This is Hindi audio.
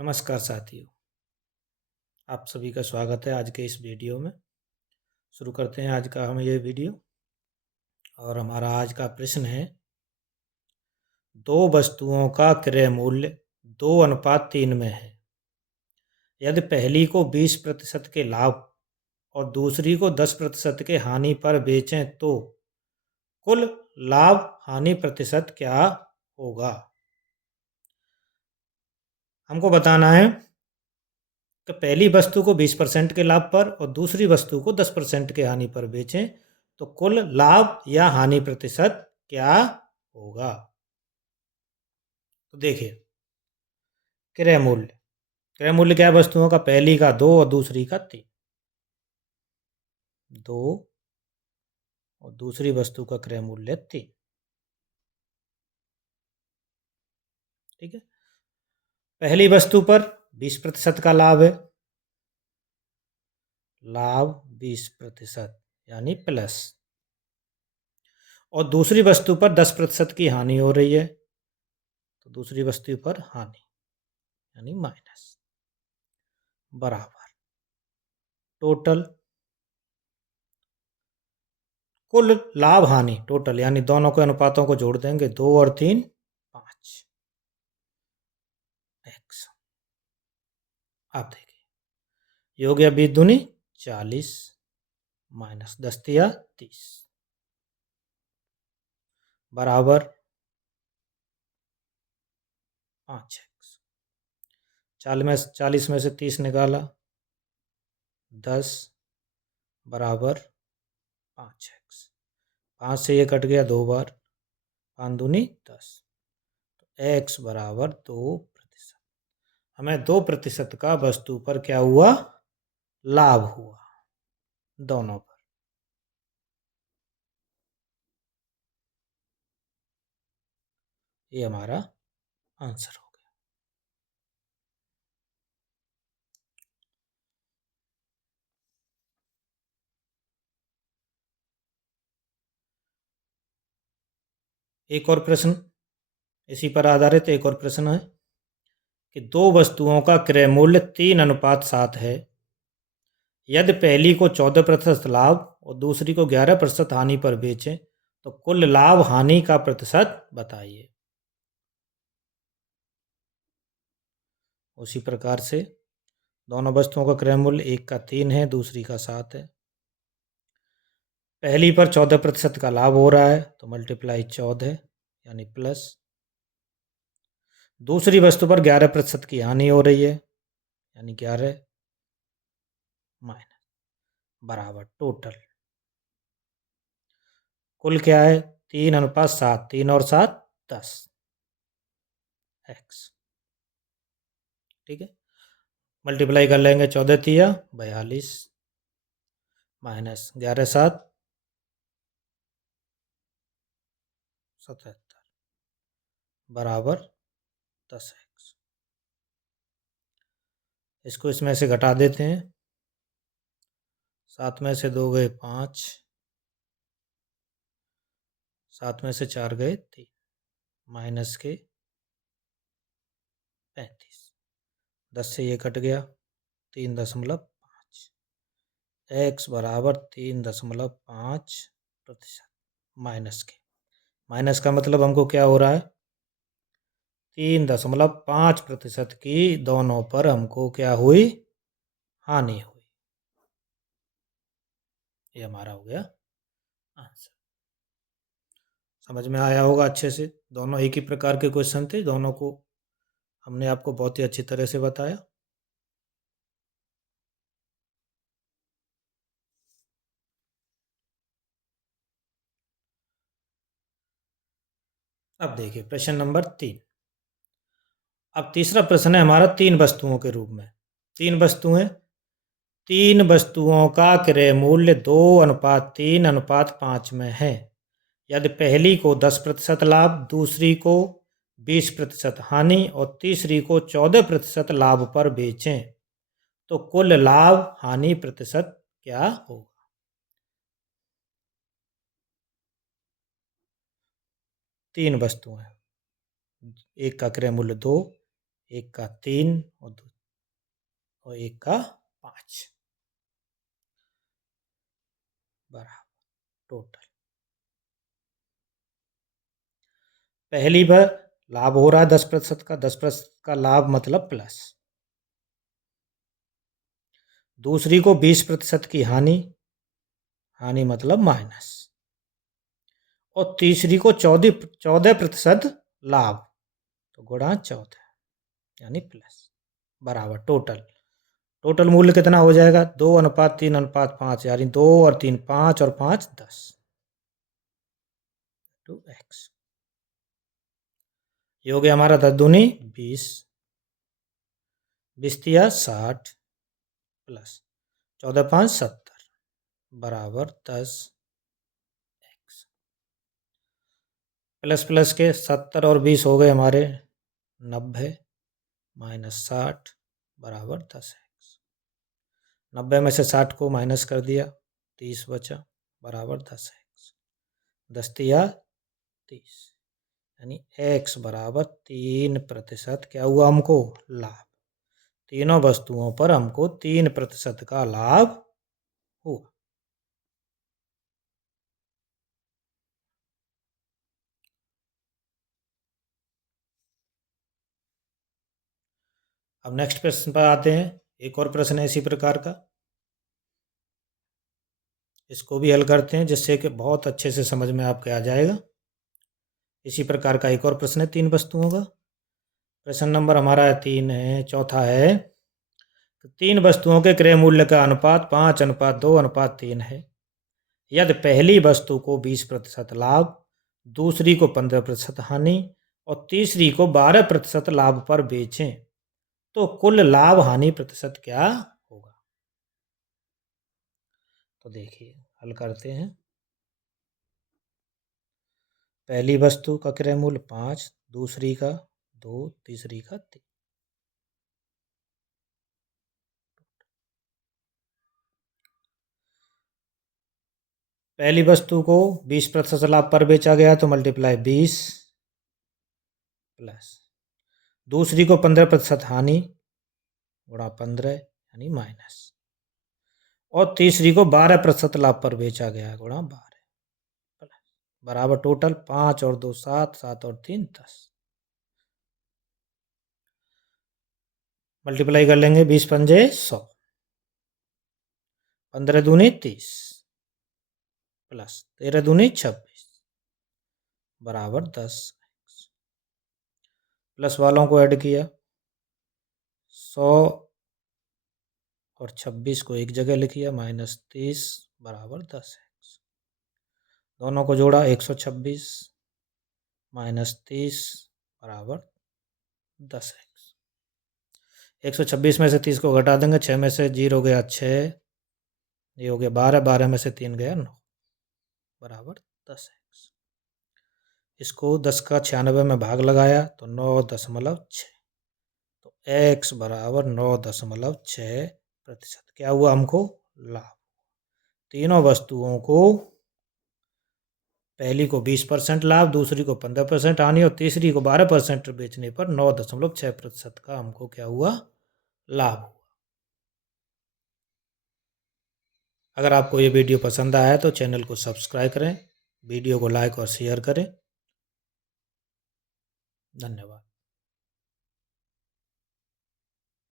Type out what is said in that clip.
नमस्कार साथियों, आप सभी का स्वागत है आज के इस वीडियो में। शुरू करते हैं आज का हम ये वीडियो। और हमारा आज का प्रश्न है, दो वस्तुओं का क्रय मूल्य 2:3 में है। यदि पहली को 20% के लाभ और दूसरी को 10% के हानि पर बेचें तो कुल लाभ हानि प्रतिशत क्या होगा। हमको बताना है कि पहली वस्तु को 20% के लाभ पर और दूसरी वस्तु को 10% के हानि पर बेचें तो कुल लाभ या हानि प्रतिशत क्या होगा। तो देखिए, क्रय मूल्य क्या है वस्तुओं का? पहली का 2 और दूसरी का 3। 2 और दूसरी वस्तु का क्रय मूल्य 3। ठीक है, पहली वस्तु पर 20% का लाभ है, लाभ 20% यानी प्लस, और दूसरी वस्तु पर 10% की हानि हो रही है तो दूसरी वस्तु पर हानि यानी माइनस, बराबर टोटल कुल लाभ हानि टोटल यानी दोनों के अनुपातों को जोड़ देंगे, 2 और 3 5 x। आप देखिए, योग या 20 दूनी 40 माइनस 10 या 30 बराबर 5x। 40 में से 30 निकाला, 10 बराबर 5x। 5 से ये कट गया 2 बार, 5 दूनी 10, तो x बराबर 2%। हमें 2% का वस्तु पर क्या हुआ? लाभ हुआ दोनों पर। ये हमारा आंसर हो गया। एक और प्रश्न, इसी पर आधारित एक और प्रश्न है कि दो वस्तुओं का क्रय मूल्य 3:7 है। यदि पहली को 14% लाभ और दूसरी को 11% हानि पर बेचें तो कुल लाभ हानि का प्रतिशत बताइए। उसी प्रकार से दोनों वस्तुओं का क्रय मूल्य, एक का 3 है, दूसरी का 7 है। पहली पर 14% का लाभ हो रहा है तो मल्टीप्लाई 14 यानी प्लस, दूसरी वस्तु पर 11% की हानि हो रही है यानी 11 माइनस, बराबर टोटल कुल क्या है? 3:7, 3 और 7 10 x। ठीक है, मल्टीप्लाई कर लेंगे, 14 तिया 42 माइनस 11 7 77 बराबर 10x। इसको इसमें से घटा देते हैं, 7 में से 2 गए 5, 7 में से 4 गए 3, माइनस के 35, 10 से ये कट गया, 3.5, x बराबर 3.5% माइनस के। माइनस का मतलब हमको क्या हो रहा है? 3.5% की दोनों पर हमको क्या हुई? हानि हुई। ये हमारा हो गया आंसर। समझ में आया होगा अच्छे से। दोनों एक ही प्रकार के क्वेश्चन थे, दोनों को हमने आपको बहुत ही अच्छी तरह से बताया। अब देखिए प्रश्न नंबर 3। अब तीसरा प्रश्न है हमारा 3 वस्तुओं के रूप में। 3 वस्तुएं, 3 वस्तुओं का क्रय मूल्य 2:3:5 में है। यदि पहली को 10% लाभ, दूसरी को 20% हानि और तीसरी को 14% लाभ पर बेचें तो कुल लाभ हानि प्रतिशत क्या होगा। 3 वस्तुएं, एक का क्रय मूल्य 2, एक का 3 और एक का 5 बराबर टोटल। पहली बार लाभ हो रहा है 10% का, 10% का लाभ मतलब प्लस। दूसरी को 20% की हानि, हानि मतलब माइनस। और तीसरी को 14% लाभ, तो गुणा 14 यानी प्लस बराबर टोटल। टोटल मूल्य कितना हो जाएगा? 2:3:5 यानी 2 और 3 5 और 5 10 टू एक्स। ये हो गया हमारा 10 दूनी 20, 20 तिया 60 प्लस 14 5 70 बराबर 10 एक्स। प्लस प्लस के 70 और 20 हो गए हमारे 90 माइनस 60 बराबर 10 एक्स। 90 में से 60 को माइनस कर दिया, 30 बचा बराबर 10 एक्स। 10 तिया 30 यानी x बराबर 3%। क्या हुआ हमको? लाभ। तीनों वस्तुओं पर हमको 3% का लाभ हुआ। अब नेक्स्ट प्रश्न पर आते हैं। एक और प्रश्न है इसी प्रकार का, इसको भी हल करते हैं जिससे कि बहुत अच्छे से समझ में आपके आ जाएगा। इसी प्रकार का एक और प्रश्न है 3 वस्तुओं का। प्रश्न नंबर हमारा 3 है, चौथा है। 3 वस्तुओं के क्रय मूल्य का अनुपात 5:2:3 है। यदि पहली वस्तु को 20% लाभ, दूसरी को 15% हानि और तीसरी को 12% लाभ पर बेचें, तो कुल लाभ हानि प्रतिशत क्या होगा? तो देखिए हल करते हैं। पहली वस्तु का क्रय मूल्य 5, दूसरी का 2, तीसरी का 3। पहली वस्तु को 20% लाभ पर बेचा गया तो मल्टीप्लाई 20 प्लस दूसरी को 15% हानि गुणा 15 यानी माइनस और तीसरी को 12% लाभ पर बेचा गया गुणा 12 प्लस बराबर टोटल 5 और 2 7, 7 और 3 10। मल्टीप्लाई कर लेंगे 20 पंजे 100, 15 दूनी 30 प्लस 13 दूनी 26 बराबर 10। प्लस वालों को ऐड किया, 100 और 26 को एक जगह लिखिए, माइनस 30 बराबर 10 एक्स। दोनों को जोड़ा 126 माइनस 30 बराबर 10 एक्स। 126 में से 30 को घटा देंगे, 6 में से 0 गया 6, ये हो गया 12, 12 में से 3 गया 9 बराबर 10 एक्स। इसको 10 का 96 में भाग लगाया तो 9.6, तो x बराबर 9.6%। क्या हुआ हमको? लाभ। तीनों वस्तुओं को, पहली को 20% लाभ, दूसरी को 15% हानि और तीसरी को 12% बेचने पर 9.6% का हमको क्या हुआ? लाभ हुआ। अगर आपको ये वीडियो पसंद आया तो चैनल को सब्सक्राइब करें, वीडियो को लाइक और शेयर करें। धन्यवाद।